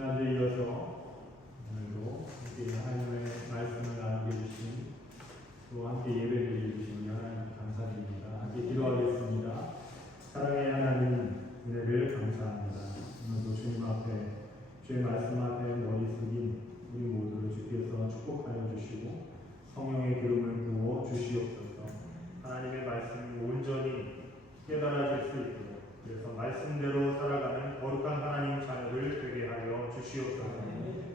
지난주에 이어서 오늘도 함께 하나님의 말씀을 나누게 해주신 또 함께 예배를 드리신 하나님 감사드립니다. 함께 기도하겠습니다. 사랑의 하나님 은혜를 감사합니다. 오늘도 주님 앞에 주의 말씀 앞에 머리 숙인 우리 모두를 주께서 축복하여 주시고 성령의 기름을 부어 주시옵소서. 하나님의 말씀이 온전히 깨달아질 수 있도록 그래서 말씀대로 살아가는 거룩한 하나님 자녀들 되게 하여 주시옵소서.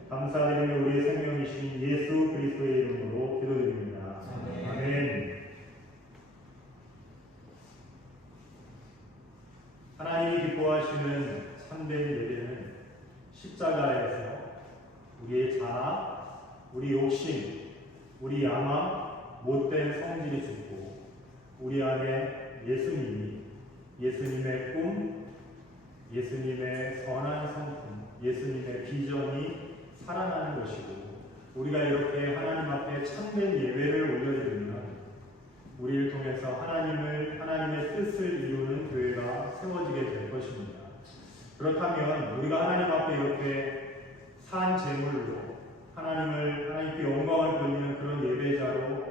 감사드리며 우리의 생명이신 예수 그리스도의 이름으로 기도드립니다. 아멘. 하나님이 기뻐하시는 참된 예배는 십자가에서 우리의 자아, 우리 욕심, 우리 야망, 못된 성질이 죽고 우리 안에 예수님의 꿈, 예수님의 선한 성품, 예수님의 비전이 살아나는 것이고 우리가 이렇게 하나님 앞에 참된 예배를 올려드리면 우리를 통해서 하나님의 뜻을 이루는 교회가 세워지게 될 것입니다. 그렇다면 우리가 하나님 앞에 이렇게 산 제물로 하나님께 영광을 돌리는 그런 예배자로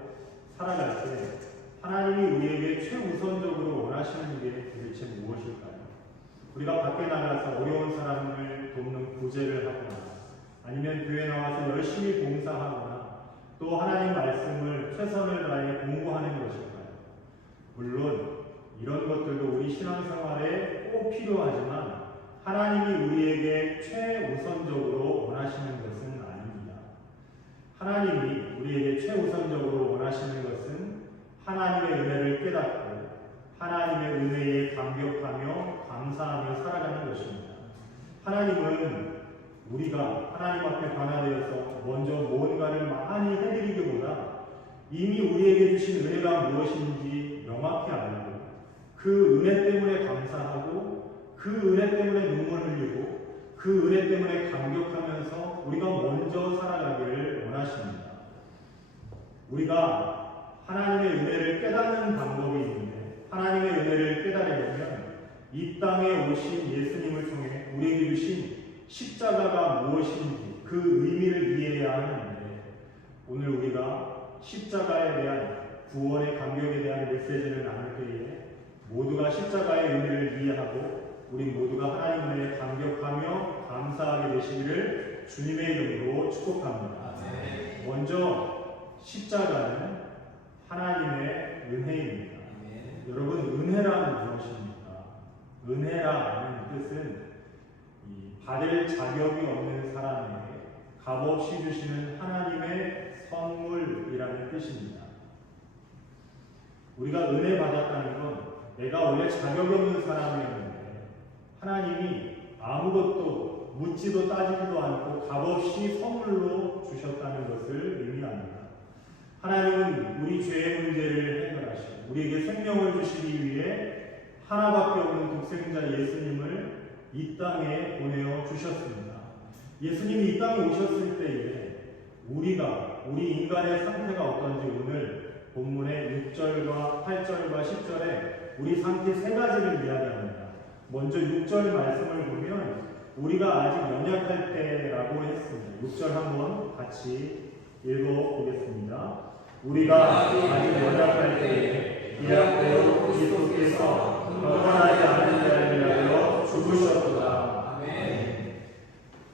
살아갈 때 하나님이 우리에게 최우선적으로 원하시는 게 도대체 무엇일까요? 우리가 밖에 나가서 어려운 사람을 돕는 구제를 하거나 아니면 교회 나와서 열심히 봉사하거나 또 하나님 말씀을 최선을 다해 공부하는 것일까요? 물론 이런 것들도 우리 신앙생활에 꼭 필요하지만 하나님이 우리에게 최우선적으로 원하시는 것은 아닙니다. 하나님이 우리에게 최우선적으로 원하시는 것은 하나님의 은혜를 깨닫고 하나님의 은혜에 감격하며 감사하며 살아가는 것입니다. 하나님은 우리가 하나님 앞에 반하되어서 먼저 뭔가를 많이 해드리기보다 이미 우리에게 주신 은혜가 무엇인지 명확히 알고 그 은혜 때문에 감사하고 그 은혜 때문에 눈물 흘리고 그 은혜 때문에 감격하면서 우리가 먼저 살아가기를 원하십니다. 우리가 하나님의 은혜를 깨닫는 방법이 있는데 하나님의 은혜를 깨달으려면 이 땅에 오신 예수님을 통해 우리에게 주신 십자가가 무엇인지 그 의미를 이해해야 하는데 오늘 우리가 십자가에 대한 구원의 감격에 대한 메시지를 나눌 때에 모두가 십자가의 의미를 이해하고 우리 모두가 하나님 은혜에 감격하며 감사하게 되시기를 주님의 이름으로 축복합니다. 먼저 십자가는 하나님의 은혜입니다. 여러분 은혜란 무엇입니까? 은혜라는 뜻은 받을 자격이 없는 사람에게 값없이 주시는 하나님의 선물이라는 뜻입니다. 우리가 은혜 받았다는 건 내가 원래 자격이 없는 사람이었는데 하나님이 아무것도 묻지도 따지지도 않고 값없이 선물로 주셨다는 것을 의미합니다. 하나님은 우리 죄의 문제를 해결하시고 우리에게 생명을 주시기 위해 하나밖에 없는 독생자 예수님을 이 땅에 보내어 주셨습니다. 예수님이 이 땅에 오셨을 때에 우리 인간의 상태가 어떤지 오늘 본문의 6절과 8절과 10절에 우리 상태 세 가지를 이야기합니다. 먼저 6절 말씀을 보면 우리가 아직 연약할 때라고 했습니다. 6절 한번 같이 읽어보겠습니다. 우리가 아직 연약할 때에 기약대로 그리스도께서 경건하지 않은 자를 위하여 죽으셨도다. 아멘.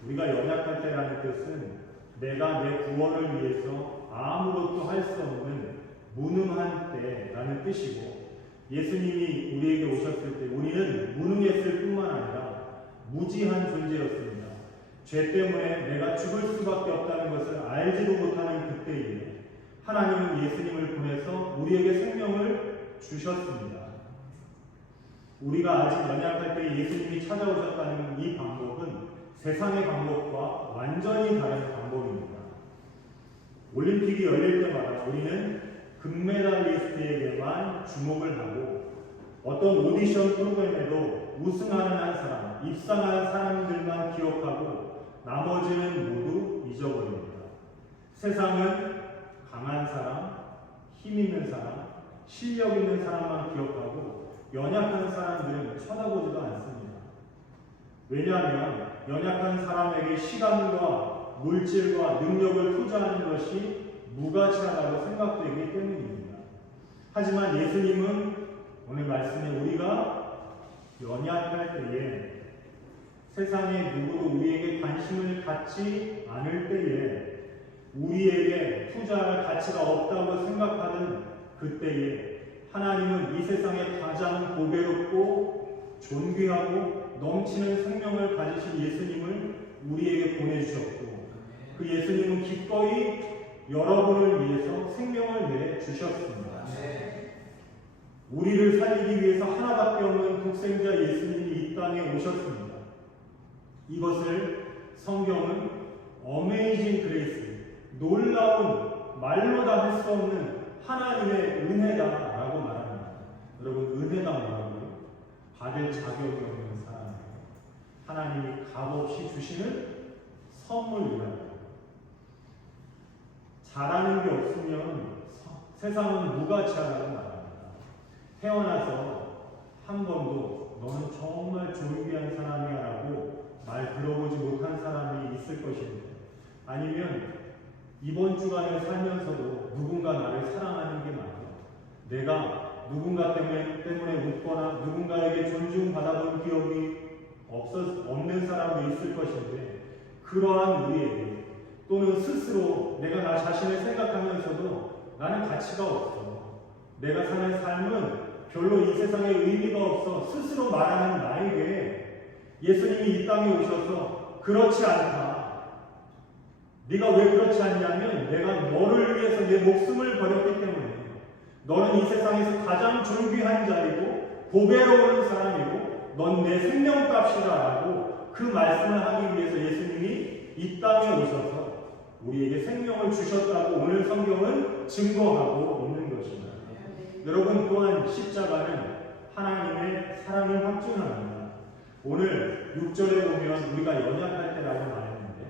우리가 연약할 때라는 뜻은 내가 내 구원을 위해서 아무것도 할 수 없는 무능한 때라는 뜻이고 예수님이 우리에게 오셨을 때 우리는 무능했을 뿐만 아니라 무지한 존재였습니다. 죄 때문에 내가 죽을 수밖에 없다는 것을 알지도 못하는 그때에 하나님은 예수님을 보내서 우리에게 생명을 주셨습니다. 우리가 아직 연약할 때 예수님이 찾아오셨다는 이 방법은 세상의 방법과 완전히 다른 방법입니다. 올림픽이 열릴 때마다 우리는 금메달리스트에게만 주목을 하고 어떤 오디션 프로그램에도 우승하는 한 사람, 입상한 사람들만 기억하고 나머지는 모두 잊어버립니다. 세상은 강한 사람, 힘 있는 사람, 실력 있는 사람만 기억하고 연약한 사람들은 쳐다보지도 않습니다. 왜냐하면 연약한 사람에게 시간과 물질과 능력을 투자하는 것이 무가치하다고 생각되기 때문입니다. 하지만 예수님은 오늘 말씀에 우리가 연약할 때에 세상의 누구도 우리에게 관심을 갖지 않을 때에 우리에게 투자할 가치가 없다고 생각하는 그때에 하나님은 이 세상에 가장 보배롭고 존귀하고 넘치는 생명을 가지신 예수님을 우리에게 보내주셨고 그 예수님은 기꺼이 여러분을 위해서 생명을 내주셨습니다. 우리를 살리기 위해서 하나밖에 없는 독생자 예수님이 이 땅에 오셨습니다. 이것을 성경은 어메이징 그레이스, 놀라운 말로 다 할 수 없는 하나님의 은혜다라고 말합니다. 여러분, 은혜가 뭐라고요? 받을 자격이 없는 사람이에요. 하나님이 값없이 주시는 선물이라고요. 잘하는 게 없으면 세상은 무가치하다고 말합니다. 태어나서 한 번도 너는 정말 존귀한 사람이야 라고 말 들어보지 못한 사람이 있을 것인데, 아니면 이번 주간을 살면서도 누군가 나를 사랑하는 게 맞아, 내가 누군가 때문에 웃거나 누군가에게 존중받아본 기억이 없는 사람도 있을 것인데, 그러한 우리에게 또는 스스로 내가 나 자신을 생각하면서도 나는 가치가 없어, 내가 사는 삶은 별로 이 세상에 의미가 없어 스스로 말하는 나에게 예수님이 이 땅에 오셔서 그렇지 않다, 네가 왜 그렇지 않냐면 내가 너를 위해서 내 목숨을 버렸기 때문에 너는 이 세상에서 가장 존귀한 자이고 보배로운 사람이고 넌 내 생명값이다 라고 그 말씀을 하기 위해서 예수님이 이 땅에 오셔서 우리에게 생명을 주셨다고 오늘 성경은 증거하고 있는 것입니다. 여러분, 또한 십자가는 하나님의 사랑을 확증합니다. 오늘 6절에 보면 우리가 연약할 때라고 말했는데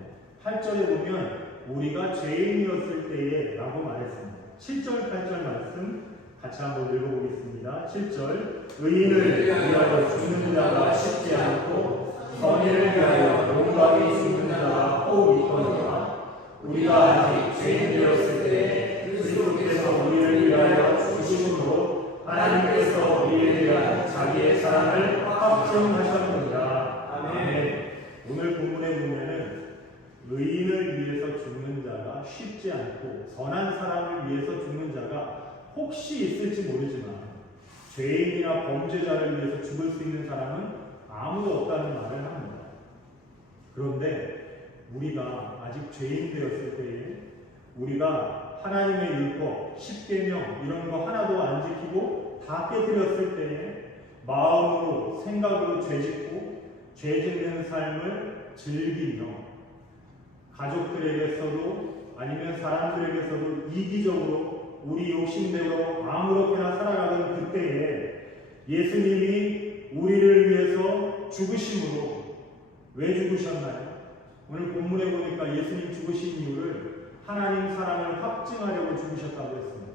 8절에 보면 우리가 죄인이었을 때에 라고 말했습니다. 7절 8절 말씀 같이 한번 읽어보겠습니다. 7절, 의인을 위하여 죽는 자가 쉽지 않고 선인을 위하여 용감히 죽는 자가 꼭 있거니와 우리가 아직 죄인이었을 때에 그리스도께서 우리를 위하여 죽으심으로 하나님께서 우리에 대한 자기의 사랑을 확증하셨습니다. 아멘. 오늘 본문에 보면은 의인을 위해서 죽는 자가 쉽지 않고 선한 사람을 위해서 죽는 자가 혹시 있을지 모르지만 죄인이나 범죄자를 위해서 죽을 수 있는 사람은 아무도 없다는 말을 합니다. 그런데 우리가 아직 죄인 되었을 때에 우리가 하나님의 율법, 십계명 이런 거 하나도 안 지키고 다 깨뜨렸을 때에 마음으로 생각으로 죄짓고 죄짓는 삶을 즐기며 가족들에게서도 아니면 사람들에게서도 이기적으로 우리 욕심대로 아무렇게나 살아가는 그때에 예수님이 우리를 위해서 죽으심으로, 왜 죽으셨나요? 오늘 본문에 보니까 예수님 죽으신 이유를 하나님 사랑을 확증하려고 죽으셨다고 했습니다.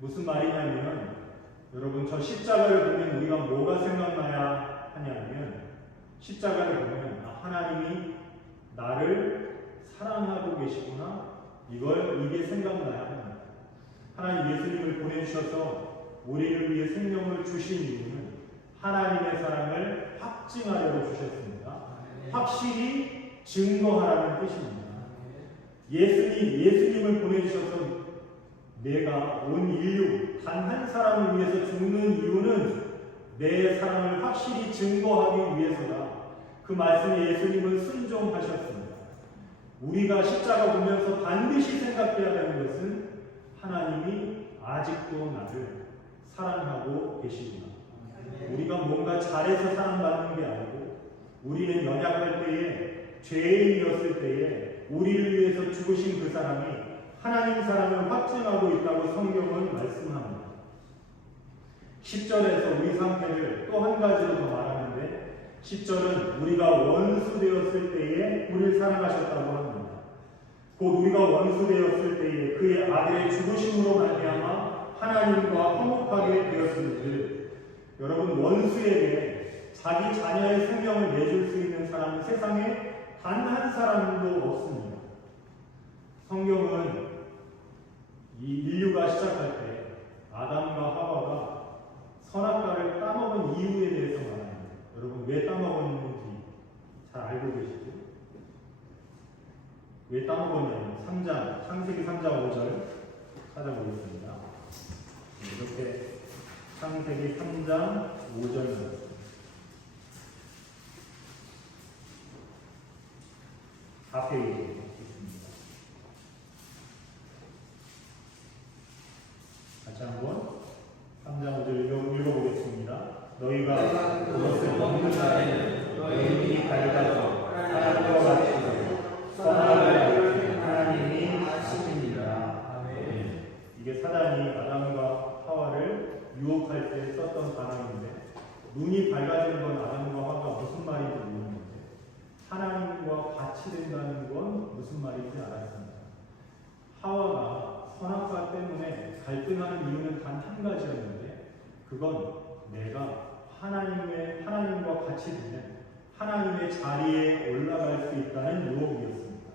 무슨 말이냐면, 여러분, 저 십자가를 보면 우리가 뭐가 생각나야 하냐면, 십자가를 보면 하나님이 나를 사랑하고 계시구나, 이게 생각나야 합니다. 하나님 예수님을 보내주셔서 우리를 위해 생명을 주신 이유는 하나님의 사랑을 확증하려고 주셨습니다. 확실히 증거하라는 뜻입니다. 예수님을 보내주셔서 내가 온 인류 단 한 사람을 위해서 죽는 이유는 내 사랑을 확실히 증거하기 위해서다. 그 말씀에 예수님은 순종하셨습니다. 우리가 십자가 보면서 반드시 생각해야 되는 것은 하나님이 아직도 나를 사랑하고 계시구나. 우리가 뭔가 잘해서 사랑받는 게 아니고 우리는 연약할 때에, 죄인이었을 때에 우리를 위해서 죽으신 그 사람이 하나님 사랑을 확증하고 있다고 성경은 말씀합니다. 10절에서 우리 상태를 또 한 가지로 더 말하는데 10절은 우리가 원수 되었을 때에 우리를 사랑하셨다고 합니다. 곧 우리가 원수 되었을 때에 그의 아들의 죽으심으로 말미암아 하나님과 화목하게 되었음을. 여러분, 원수에게 자기 자녀의 생명을 내줄 수 있는 사람은 세상에 단 한 사람도 없습니다. 성경은 이 인류가 시작할 때 아담과 하와가 선악과를 따먹은 이유에 대해서 말합니다. 여러분 왜 따먹었는지 잘 알고 계시죠? 왜 따먹었냐면 창세기 3장 5절 찾아보겠습니다. 이렇게 창세기 3장 5절 앞에 있습니다. 같이 한번 3장 5절 읽어보겠습니다. 너희가 그것을 먹는 날에는 너희 눈이 밝아서 하나님과 같이 선악을 알게 하나님이 아십니다. 아멘. 이게 사단이 아담과 하와를 유혹할 때 썼던 단어인데 눈이 밝아지는 건 아담과 하와가 무슨 말인지 모르는데 하나님과 같이 된다는 건 무슨 말인지 알았습니다. 하와가 선악과 때문에 갈등하는 이유는 단 한 가지였는데 그건 내가 하나님과 같이 되면 하나님의 자리에 올라갈 수 있다는 유혹이었습니다.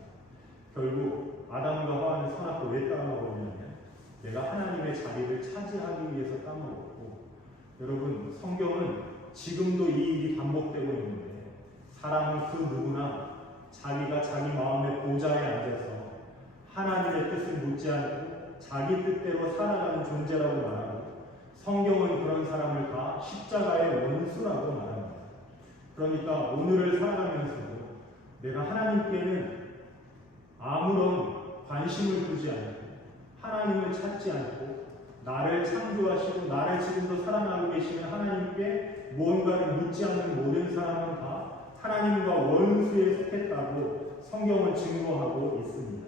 결국 아담과 하와는 선악과 왜 따먹었냐면 내가 하나님의 자리를 차지하기 위해서 따먹었고, 여러분 성경은 지금도 이 일이 반복되고 있는데 사람은 그 누구나 자기가 자기 마음의 보좌에 앉아서 하나님의 뜻을 묻지 않고 자기 뜻대로 살아가는 존재라고 말하고 성경은 그런 사람을 다 십자가의 원수라고 말합니다. 그러니까 오늘을 살아가면서도 내가 하나님께는 아무런 관심을 두지 않고 하나님을 찾지 않고 나를 창조하시고 나를 지금도 사랑하고 계시는 하나님께 무언가를 묻지 않는 모든 사람은 다 하나님과 원수에 속했다고 성경은 증거하고 있습니다.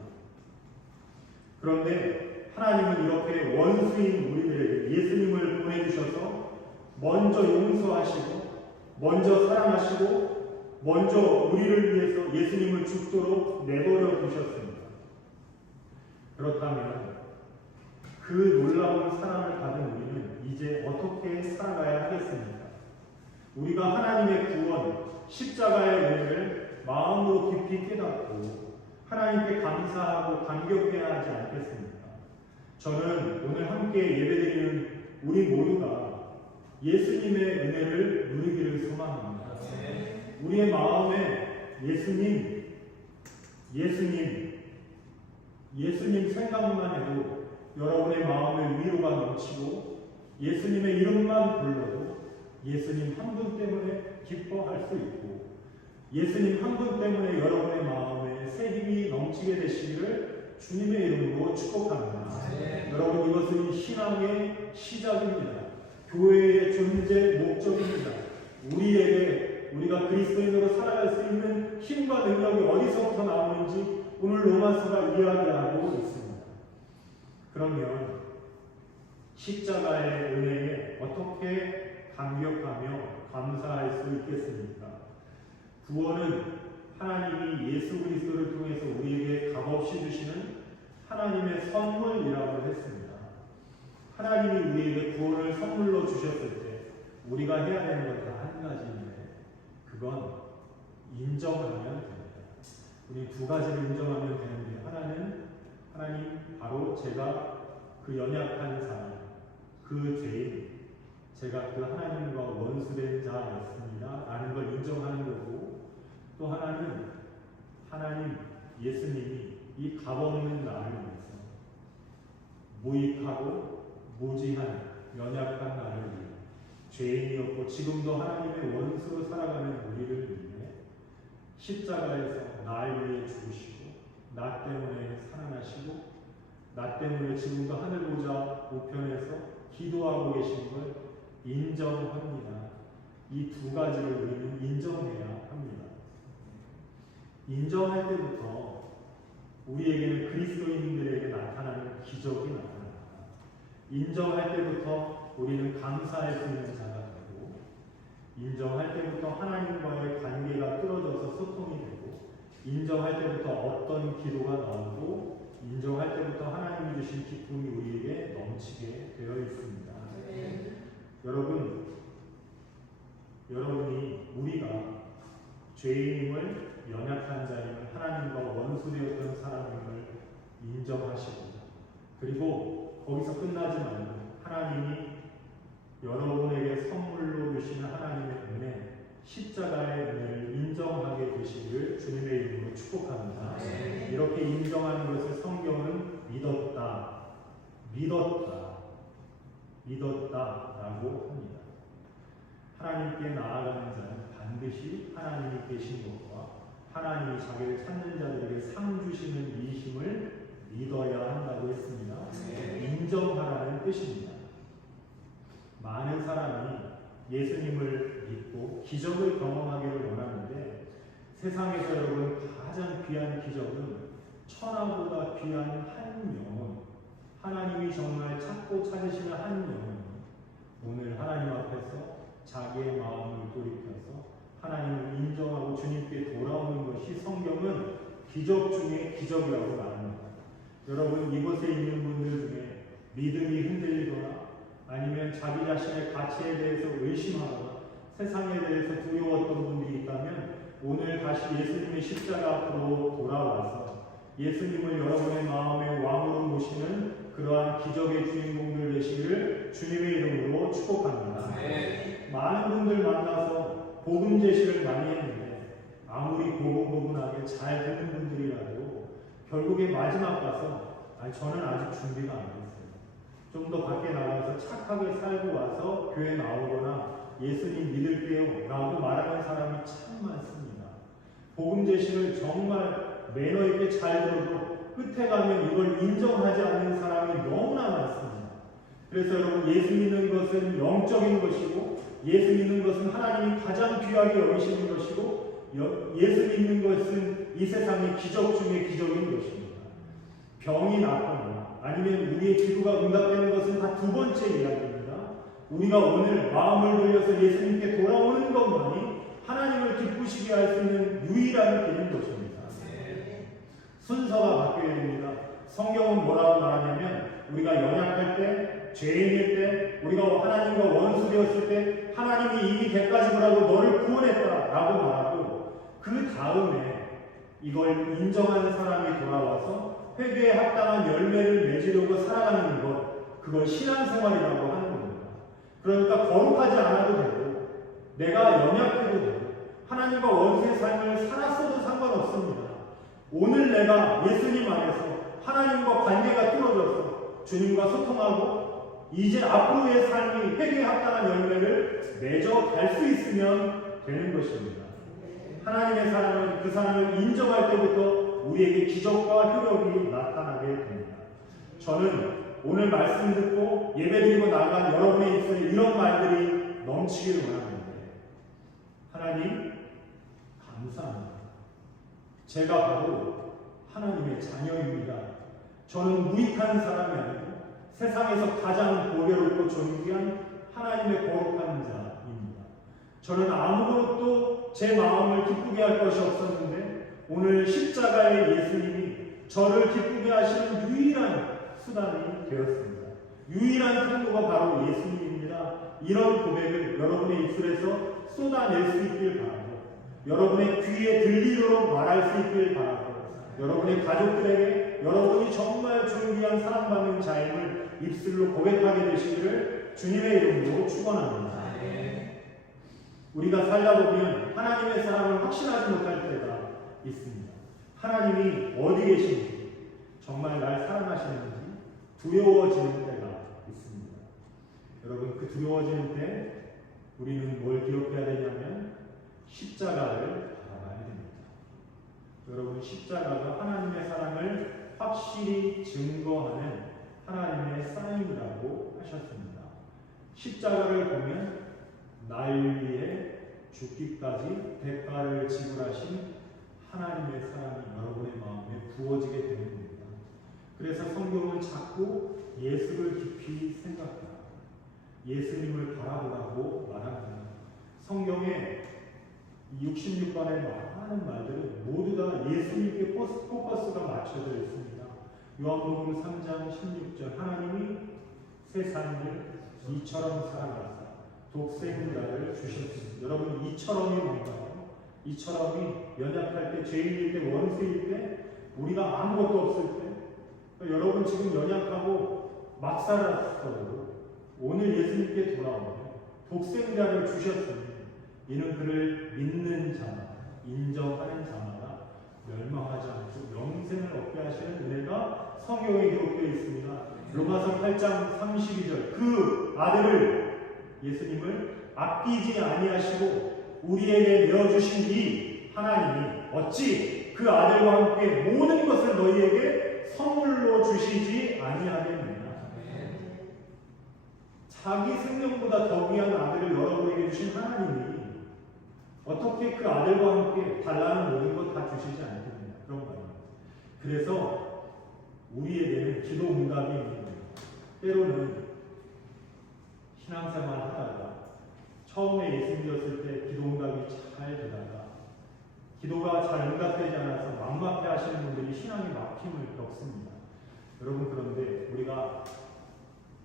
그런데 하나님은 이렇게 원수인 우리들에게 예수님을 보내주셔서 먼저 용서하시고 먼저 사랑하시고 먼저 우리를 위해서 예수님을 죽도록 내버려 두셨습니다. 그렇다면 그 놀라운 사랑을 받은 우리는 이제 어떻게 살아가야 하겠습니까? 우리가 하나님의 구원, 십자가의 은혜를 마음으로 깊이 깨닫고 하나님께 감사하고 감격해야 하지 않겠습니까? 저는 오늘 함께 예배드리는 우리 모두가 예수님의 은혜를 누리기를 소망합니다. 우리의 마음에 예수님 생각만 해도 여러분의 마음에 위로가 넘치고 예수님의 이름만 불러도 예수님 한 분 때문에 기뻐할 수 있고 예수님 한 분 때문에 여러분의 마음에 새 힘이 넘치게 되시기를 주님의 이름으로 축복합니다. 여러분 이것은 신앙의 시작입니다. 교회의 존재 목적입니다. 우리가 그리스도인으로 살아갈 수 있는 힘과 능력이 어디서부터 나오는지 오늘 로마서가 이야기하고 있습니다. 그러면 십자가의 은혜에 어떻게 감격하며 감사할 수 있겠습니까? 구원은 하나님이 예수 그리스도를 통해서 우리에게 값없이 주시는 하나님의 선물이라고 했습니다. 하나님이 우리에게 구원을 선물로 주셨을 때 우리가 해야 되는 건 다 한 가지인데 그건 인정하면 됩니다. 우리 두 가지를 인정하면 되는데 하나님 바로 제가 그 연약한 사람, 그 죄인, 제가 그 하나님과 원수된 자였습니다 라는 걸 인정하는 거고, 또 하나님 예수님이 이 값없는 나를 위해서 무익하고 무지한 연약한 나를 위해 죄인이었고 지금도 하나님의 원수로 살아가는 우리를 위해 십자가에서 나를 위해 죽으시고 나 때문에 살아나시고 나 때문에 지금도 하늘 보좌 우편에서 기도하고 계신 걸 인정합니다. 이 두 가지를 우리는 인정해야 합니다. 인정할 때부터 우리에게는 그리스도인들에게 나타나는 기적이 나타납니다. 인정할 때부터 우리는 감사할 수 있는 자가 되고, 인정할 때부터 하나님과의 관계가 뚫어져서 소통이 되고, 인정할 때부터 어떤 기도가 나오고, 인정할 때부터 하나님이 주신 기쁨이 우리에게 넘치게 되어 있습니다. 여러분이 죄인임을, 연약한 자임을, 하나님과 원수되었던 사람임을 인정하시고, 그리고 거기서 끝나지 말고 하나님이 여러분에게 선물로 주시는 하나님의 은혜, 십자가의 은혜를 인정하게 되시기를 주님의 이름으로 축복합니다. 이렇게 인정하는 것을 성경은 믿었다라고 합니다. 하나님께 나아가는 자는 반드시 하나님이 계신 것과 하나님이 자기를 찾는 자들에게 상 주시는 이심을 믿어야 한다고 했습니다. 인정하라는 뜻입니다. 많은 사람이 예수님을 믿고 기적을 경험하기를 원하는데, 세상에서 여러분 가장 귀한 기적은 천하보다 귀한 한 영혼, 하나님이 정말 찾고 찾으시는 한 영혼, 오늘 하나님 앞에서 자기의 마음을 돌이켜서 하나님을 인정하고 주님께 돌아오는 것이 성경은 기적 중에 기적이라고 말합니다. 여러분, 이곳에 있는 분들 중에 믿음이 흔들리거나 아니면 자기 자신의 가치에 대해서 의심하거나 세상에 대해서 두려웠던 분들이 있다면, 오늘 다시 예수님의 십자가 앞으로 돌아와서 예수님을 여러분의 마음의 왕으로 모시는 그러한 기적의 주인공들 되시기를 주님의 이름으로 축복합니다. 많은 분들 만나서 복음 제시를 많이 했는데, 아무리 고분고분하게 잘 듣는 분들이라도 결국에 마지막 가서 저는 아직 준비가 안 됐어요, 좀 더 밖에 나가서 착하게 살고 와서 교회 나오거나 예수님 믿을게요 라고 말하는 사람이 참 많습니다. 복음 제시를 정말 매너 있게 잘 들어도 끝에 가면 이걸 인정하지 않는 사람이 너무나 많습니다. 그래서 여러분, 예수 믿는 것은 영적인 것이고, 예수 믿는 것은 하나님이 가장 귀하게 여기시는 것이고, 예수 믿는 것은 이 세상의 기적 중에 기적인 것입니다. 병이 낫거나 아니면 우리의 기도가 응답되는 것은 다 두 번째 이야기입니다. 우리가 오늘 마음을 돌려서 예수님께 돌아오는 것만이 하나님을 기쁘시게 할 수 있는 유일한 길인 것입니다. 순서가 바뀌어야 됩니다. 성경은 뭐라고 말하냐면, 우리가 연약할 때, 죄인일 때, 우리가 하나님과 원수되었을 때 하나님이 이미 대가지 보라고 너를 구원했다라고 말하고, 그 다음에 이걸 인정하는 사람이 돌아와서 회개에 합당한 열매를 맺으려고 살아가는 것, 그걸 신앙생활이라고 하는 겁니다. 그러니까 거룩하지 않아도 되고, 내가 연약해도 되고, 하나님과 원수의 삶을 살았어도 상관없습니다. 오늘 내가 예수님 안에서 하나님과 관계가 뚫어져서 주님과 소통하고 이제 앞으로의 삶이 회개에 합당한 열매를 맺어갈 수 있으면 되는 것입니다. 하나님의 사랑은 그 사랑을 인정할 때부터 우리에게 기적과 효력이 나타나게 됩니다. 저는 오늘 말씀 듣고 예배드리고 나간 여러분의 입술에 이런 말들이 넘치기를 원하는데, 하나님 감사합니다. 제가 바로 하나님의 자녀입니다. 저는 무익한 사람이 아니고 세상에서 가장 보배롭고 존귀한 하나님의 거룩한 자입니다. 저는 아무것도 제 마음을 기쁘게 할 것이 없었는데, 오늘 십자가의 예수님이 저를 기쁘게 하시는 유일한 수단이 되었습니다. 유일한 통로가 바로 예수님입니다. 이런 고백을 여러분의 입술에서 쏟아낼 수 있길 바라고, 여러분의 귀에 들리도록 말할 수 있길 바라고, 여러분의 가족들에게 여러분이 정말 존귀한 사랑받는 자임을 입술로 고백하게 되시기를 주님의 이름으로 축원합니다. 우리가 살다 보면 하나님의 사랑을 확신하지 못할 때가 있습니다. 하나님이 어디 계신지, 정말 날 사랑하시는지 두려워지는 때가 있습니다. 여러분, 그 두려워지는 때 우리는 뭘 기억해야 되냐면 십자가를 바라봐야 됩니다. 여러분, 십자가가 하나님의 사랑을 확실히 증거하는 하나님의 사인이라고 하셨습니다. 십자가를 보면 날 위해 죽기까지 대가를 지불하신 하나님의 사랑이 여러분의 마음에 부어지게 되는 겁니다. 그래서 성경은 자꾸 예수를 깊이 생각하라, 예수님을 바라보라고 말합니다. 성경에 66번의 많은 말들은 모두 다 예수님께 포커스가 맞춰져 있습니다. 요한복음 3장 16절, 하나님이 세상을 이처럼 사랑하사 독생자를 주셨습니다. 여러분, 이처럼이 뭔가요? 이처럼이 연약할 때, 죄인일 때, 원수일 때, 우리가 아무것도 없을 때, 여러분 지금 연약하고 막 살았어도 오늘 예수님께 돌아오면 독생자를 주셨으니 이는 그를 믿는 자마다, 인정하는 자마다 멸망하지 않고 영생을 얻게 하시는 은혜가 성경에 기록되어 있습니다. 로마서 8장 32절, 그 아들을, 예수님을 아끼지 아니하시고 우리에게 내어주신 이 하나님이 어찌 그 아들과 함께 모든 것을 너희에게 선물로 주시지 아니하겠느냐. 자기 생명보다 더 귀한 아들을 여러분에게 주신 하나님이 어떻게 그 아들과 함께 달라는 모든 것 다 주시지 않겠느냐. 그런 말입니다. 그래서 우리에게는 기도 응답이 있는 거예요. 때로는 신앙생활 하다가 처음에 예수 믿었을 때 기도 응답이 잘 되다가 기도가 잘 응답되지 않아서 막막해 하시는 분들이 신앙의 막힘을 겪습니다. 여러분, 그런데 우리가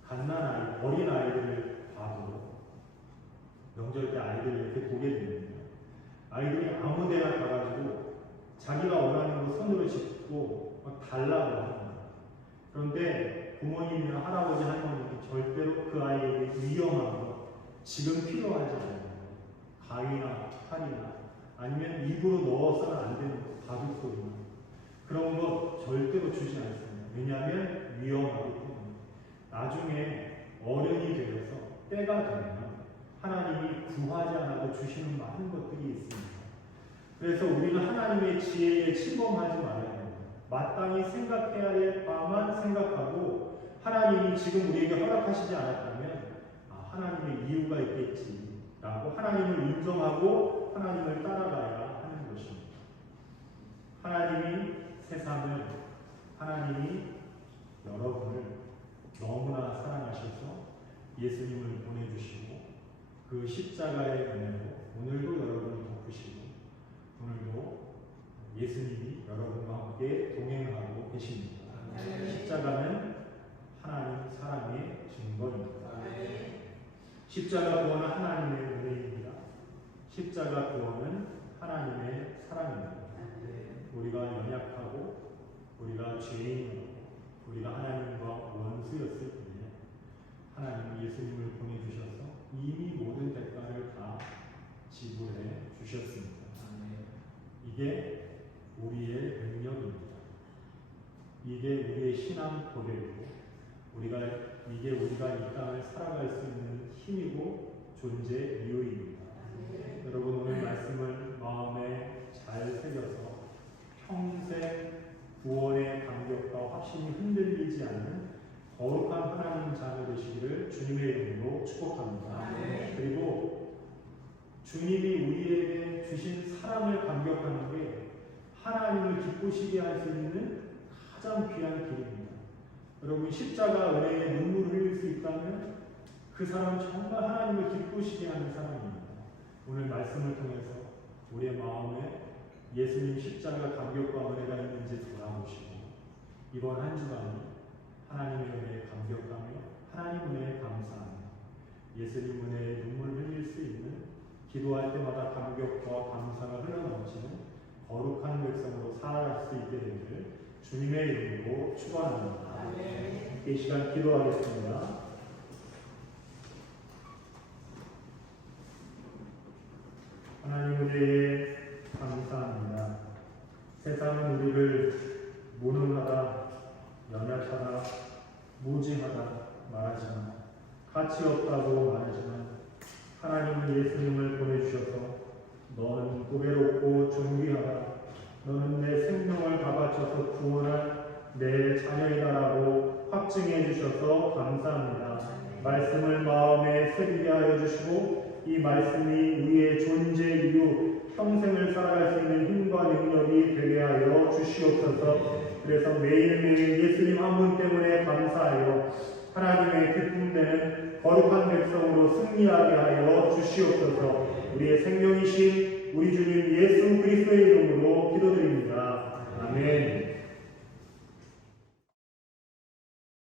갓난아이, 어린 아이들을 봐도 명절 때 아이들 이렇게 보게 되는데요. 아이들이 아무 데나 가가지고 자기가 원하는 거 손으로 짚고 막 달라고 합니다. 그런데 부모님이나 할아버지, 할머니는 절대로 그 아이에게 위험한 거, 지금 필요하지 않아요. 가위나 칼이나 아니면 입으로 넣어서는 안 되는 거, 바둑 소리나 그런 거 절대로 주지 않습니다. 왜냐하면 위험하기 때문에. 나중에 어른이 되어서 때가 되면 하나님이 구하지 않아도 주시는 많은 것들이 있습니다. 그래서 우리는 하나님의 지혜에 침범하지 말아야 합니다. 마땅히 생각해야 할 바만 생각하고 하나님이 지금 우리에게 허락하시지 않았다면 하나님의 이유가 있겠지라고 하나님을 인정하고 하나님을 따라가야 하는 것입니다. 하나님이 세상을, 하나님이 여러분을 너무나 사랑하셔서 예수님을 보내주시고 그 십자가의 은혜로 오늘도 여러분을 덮으시고 오늘도 예수님이 여러분과 함께 동행하고 계십니다. 십자가는 하나님 사랑의 증거입니다. 십자가 구원은 하나님의 은혜입니다. 십자가 구원은 하나님의 사랑입니다. 우리가 연약하고 우리가 죄인이고 우리가 하나님과 원수였을 때에 하나님은 예수님을 보내주셔서 이미 모든 대가를 다 지불해 주셨습니다. 이게 우리의 능력입니다. 이게 우리의 신앙 고백이고 이게 우리가 이 땅을 살아갈 수 있는 힘이고 존재 이유입니다. 여러분, 오늘 말씀을 마음에 잘 새겨서 평생 구원의 감격과 확신이 흔들리지 않는 거룩한 하나님 자녀 되시기를 주님의 이름으로 축복합니다. 그리고 주님이 우리에게 주신 사랑을 감격하는 게 하나님을 기쁘시게 할 수 있는 가장 귀한 길입니다. 여러분, 십자가 은혜에 눈물을 흘릴 수 있다면 그 사람은 정말 하나님을 기쁘시게 하는 사람입니다. 오늘 말씀을 통해서 우리의 마음에 예수님 십자가 감격과 은혜가 있는지 돌아보시고 이번 한 주간이 하나님의 은혜에 감격하며 하나님 은혜에 감사하며 예수님 은혜에 눈물 흘릴 수 있는, 기도할 때마다 감격과 감사가 흘러넘치는 거룩한 백성으로 살아갈 수 있게 되기를 주님의 이름으로 축원합니다. 이 시간 기도하겠습니다. 하나님 은혜에 감사합니다. 세상은 우리를 무능하다, 연약하다, 무지하다 말하지만, 가치 없다고 말하지만 하나님은 예수님을 보내주셔서 너는 고배롭고 존귀하다, 너는 내 생명을 다 바쳐서 구원할 내 자녀이다라고 확증해 주셔서 감사합니다. 말씀을 마음에 새기게 하여 주시고 이 말씀이 우리의 존재 이유, 평생을 살아갈 수 있는 힘과 능력이 되게 하여 주시옵소서. 그래서 매일매일 예수님 한 분 때문에 감사하여 하나님의 기쁨되는 거룩한 백성으로 승리하게 하여 주시옵소서. 우리의 생명이신 우리 주님 예수 그리스도의 이름으로 기도드립니다. 아멘.